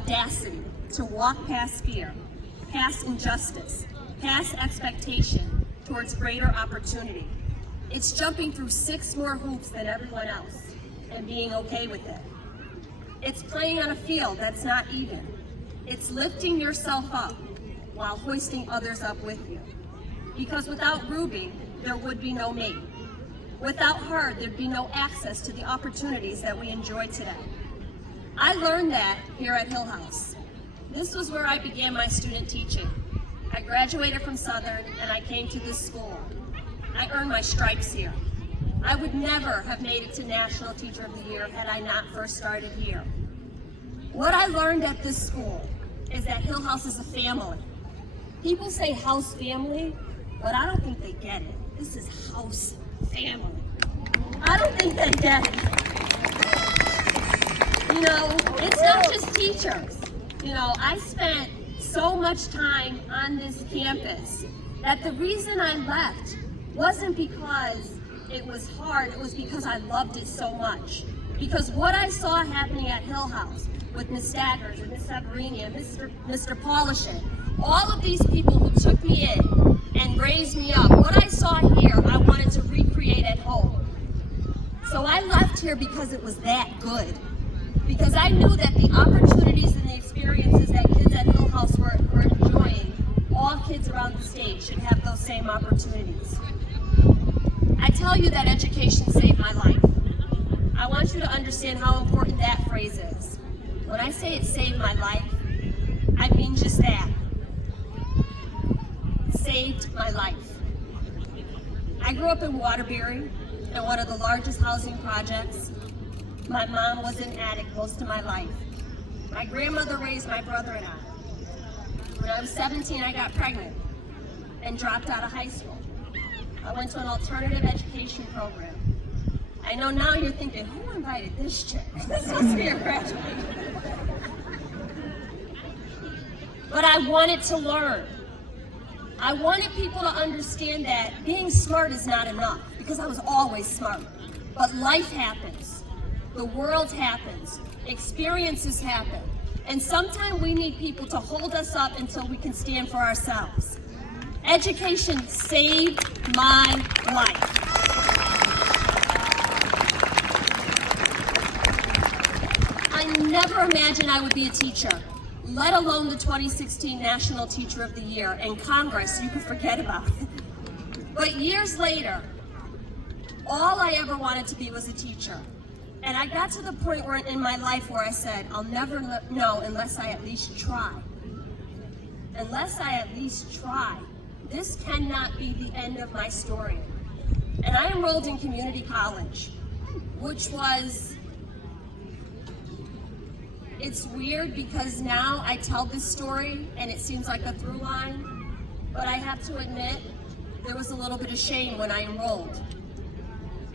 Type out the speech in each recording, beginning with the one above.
audacity to walk past fear, past injustice, past expectation towards greater opportunity. It's jumping through 6 more hoops than everyone else and being okay with it. It's playing on a field that's not even. It's lifting yourself up while hoisting others up with you. Because without Ruby, there would be no me. Without her, there'd be no access to the opportunities that we enjoy today. I learned that here at Hillhouse. This was where I began my student teaching. I graduated from Southern and I came to this school. I earned my stripes here. I would never have made it to National Teacher of the Year had I not first started here. What I learned at this school is that Hillhouse is a family. People say house family, but I don't think they get it. This is house family. I don't think they get it. You know, it's not just teachers. You know, I spent so much time on this campus that the reason I left wasn't because it was hard, it was because I loved it so much. Because what I saw happening at Hillhouse with Ms. Staggers and Ms. Severini and Mr. Polishin, all of these people who took me in and raised me up, what I saw here, I wanted to recreate at home. So I left here because it was that good. Because I knew that the opportunities and the experiences that kids at Hillhouse were enjoying, all kids around the state should have those same opportunities. I tell you that education saved my life. I want you to understand how important that phrase is. When I say it saved my life, I mean just that. It saved my life. I grew up in Waterbury, in one of the largest housing projects. My mom was an addict most of my life. My grandmother raised my brother and I. When I was 17, I got pregnant and dropped out of high school. I went to an alternative education program. I know now you're thinking, who invited this chick? This must be a graduation. But I wanted to learn. I wanted people to understand that being smart is not enough, because I was always smart. But life happens. The world happens. Experiences happen. And sometimes we need people to hold us up until we can stand for ourselves. Education saved my life. I never imagined I would be a teacher, let alone the 2016 National Teacher of the Year. And Congress, you can forget about it. But years later, all I ever wanted to be was a teacher. And I got to the point where in my life where I said, I'll never know unless I at least try. Unless I at least try. This cannot be the end of my story. And I enrolled in community college, which was, it's weird because now I tell this story and it seems like a through line, but I have to admit, there was a little bit of shame when I enrolled.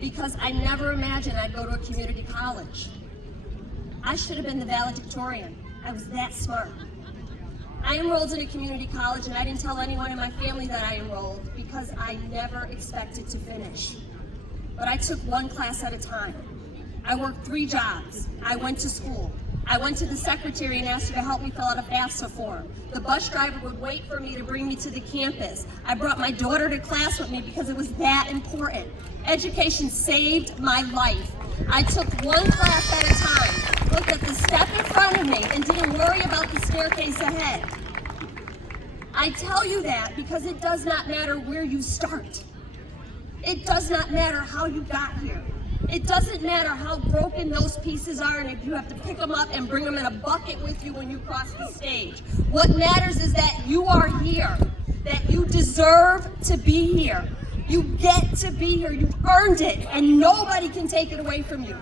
Because I never imagined I'd go to a community college. I should have been the valedictorian. I was that smart. I enrolled in a community college and I didn't tell anyone in my family that I enrolled because I never expected to finish. But I took one class at a time. I worked 3 jobs. I went to school. I went to the secretary and asked her to help me fill out a FAFSA form. The bus driver would wait for me to bring me to the campus. I brought my daughter to class with me because it was that important. Education saved my life. I took one class at a time, looked at the step in front of me, and didn't worry about the staircase ahead. I tell you that because it does not matter where you start. It does not matter how you got here. It doesn't matter how broken those pieces are and if you have to pick them up and bring them in a bucket with you when you cross the stage. What matters is that you are here, that you deserve to be here. You get to be here, you've earned it, and nobody can take it away from you.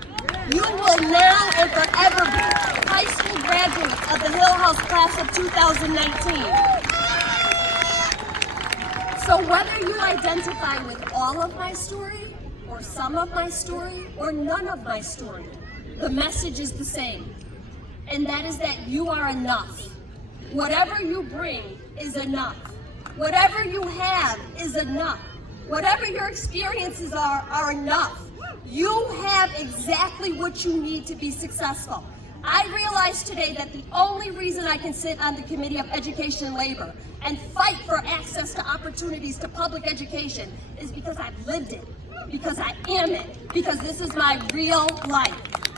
You will now and forever be high school graduates of the Hillhouse class of 2019. So whether you identify with all of my story, or some of my story, or none of my story, the message is the same. And that is that you are enough. Whatever you bring is enough. Whatever you have is enough. Whatever your experiences are enough. You have exactly what you need to be successful. I realize today that the only reason I can sit on the Committee of Education and Labor and fight for access to opportunities to public education is because I've lived it, because I am it, because this is my real life.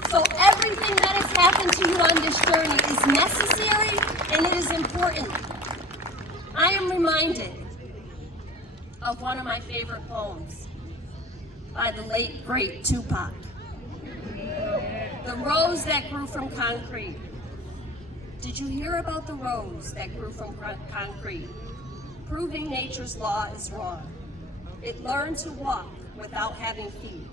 So everything that has happened to you on this journey is necessary and it is important. I am reminded of one of my favorite poems by the late, great Tupac. The rose that grew from concrete. Did you hear about the rose that grew from concrete? Proving nature's law is wrong. It learned to walk without having feet.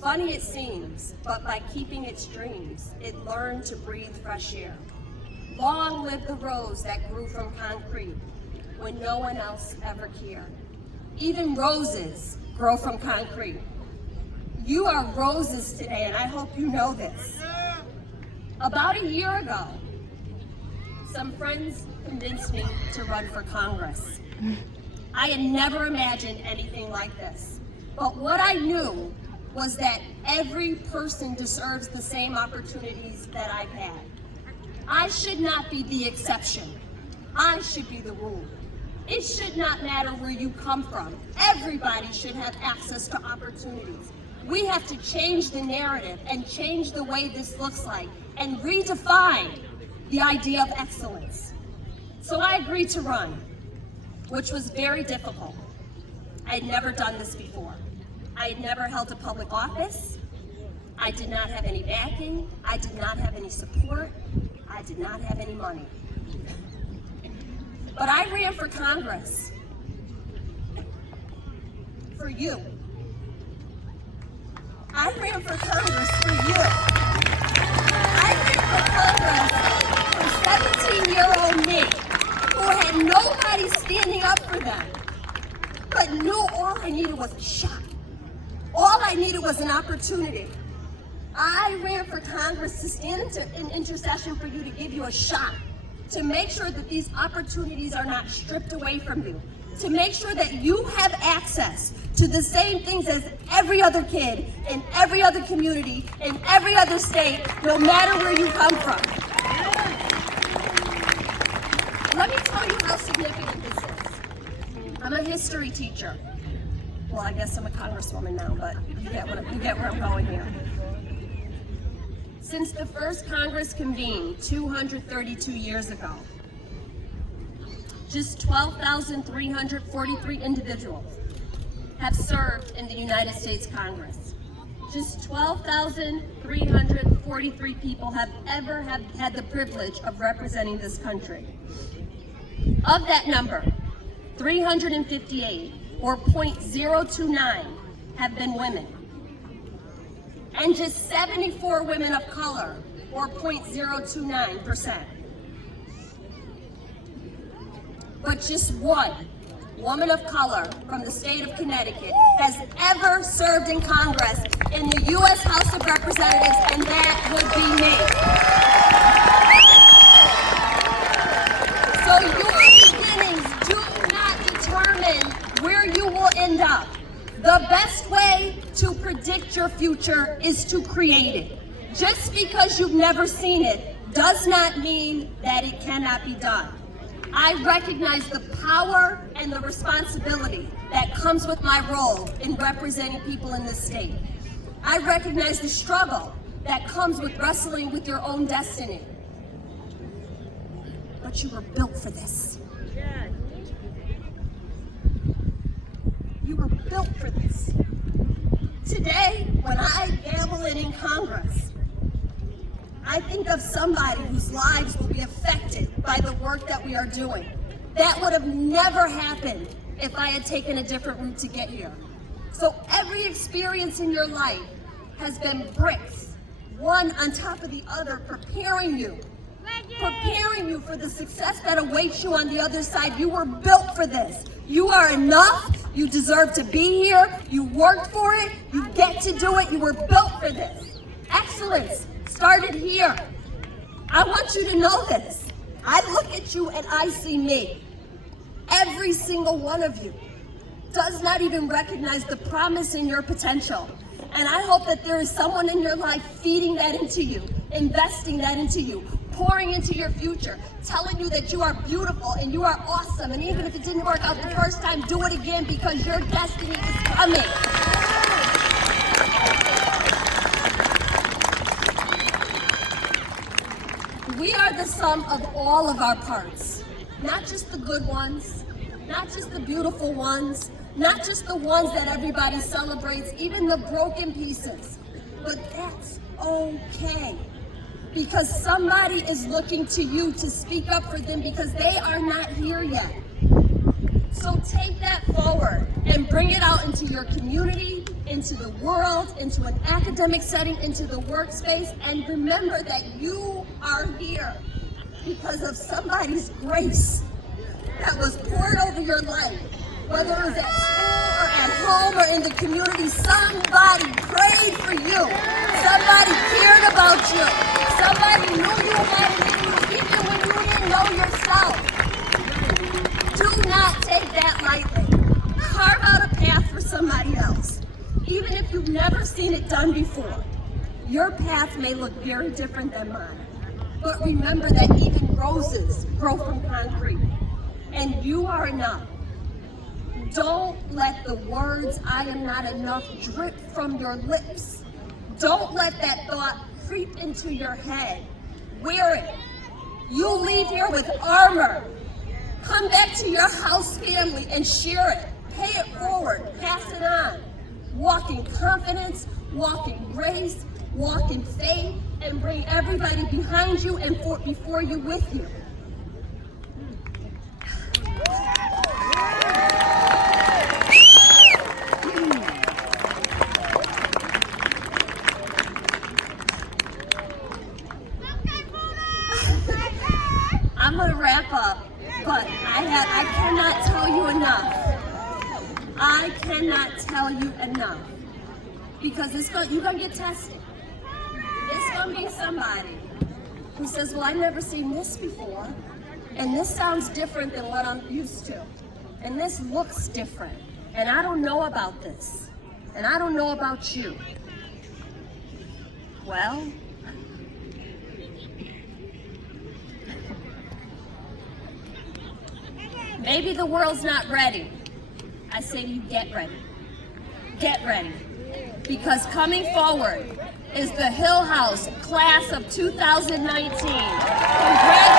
Funny it seems, but by keeping its dreams, it learned to breathe fresh air. Long live the rose that grew from concrete when no one else ever cared. Even roses grow from concrete. You are roses today, and I hope you know this. About a year ago, some friends convinced me to run for Congress. I had never imagined anything like this. But what I knew was that every person deserves the same opportunities that I've had. I should not be the exception. I should be the rule. It should not matter where you come from. Everybody should have access to opportunities. We have to change the narrative and change the way this looks like and redefine the idea of excellence. So I agreed to run, which was very difficult. I had never done this before. I had never held a public office. I did not have any backing. I did not have any support. I did not have any money. But I ran for Congress for you. I ran for Congress for you. I ran for Congress for 17-year-old me, who had nobody standing up for them, but knew all I needed was a shot. All I needed was an opportunity. I ran for Congress to stand in intercession for you, to give you a shot, to make sure that these opportunities are not stripped away from you, to make sure that you have access to the same things as every other kid in every other community, in every other state, no matter where you come from. Let me tell you how significant this is. I'm a history teacher. Well, I guess I'm a congresswoman now, but you get where I'm going here. Since the first Congress convened 232 years ago, just 12,343 individuals have served in the United States Congress. Just 12,343 people have ever had the privilege of representing this country. Of that number, 358, or 0.029, have been women. And just 74 women of color, or 0.029%. But just one woman of color from the state of Connecticut has ever served in Congress in the U.S. House of Representatives, and that would be me. So your beginnings do not determine where you will end up. The best way to predict your future is to create it. Just because you've never seen it does not mean that it cannot be done. I recognize the power and the responsibility that comes with my role in representing people in this state. I recognize the struggle that comes with wrestling with your own destiny. But you were built for this. You were built for this. Today, when I gamble in Congress, I think of somebody whose lives will be affected by the work that we are doing. That would have never happened if I had taken a different route to get here. So every experience in your life has been bricks, one on top of the other, preparing you for the success that awaits you on the other side. You were built for this. You are enough. You deserve to be here. You worked for it. You get to do it. You were built for this. Excellence started here. I want you to know this. I look at you and I see me. Every single one of you does not even recognize the promise in your potential. And I hope that there is someone in your life feeding that into you, investing that into you, pouring into your future, telling you that you are beautiful and you are awesome. And even if it didn't work out the first time, do it again because your destiny is coming. We are the sum of all of our parts, not just the good ones, not just the beautiful ones, not just the ones that everybody celebrates, even the broken pieces. But that's okay, because somebody is looking to you to speak up for them because they are not here yet. So take that forward and bring it out into your community, into the world, into an academic setting, into the workspace, and remember that you are here because of somebody's grace that was poured over your life. Whether it was at school or at home or in the community, somebody prayed for you. Somebody cared about you. Somebody knew you had it in you even when you didn't know yourself. Do not take that lightly. Carve out a path for somebody else. Even if you've never seen it done before, your path may look very different than mine. But remember that even roses grow from concrete, and you are enough. Don't let the words, "I am not enough," drip from your lips. Don't let that thought creep into your head. Wear it. You'll leave here with armor. Come back to your house family and share it. Pay it forward. Pass it on. Walk in confidence, walk in grace, walk in faith, and bring everybody behind you and before you with you. I'm gonna wrap up, but I cannot tell you enough. I cannot tell you enough, because you're gonna get tested. It's gonna be somebody who says, "Well, I've never seen this before, and this sounds different than what I'm used to, and this looks different, and I don't know about this, and I don't know about you." Well, maybe the world's not ready. I say to you, get ready. Get ready. Because coming forward is the Hillhouse class of 2019. Congratulations.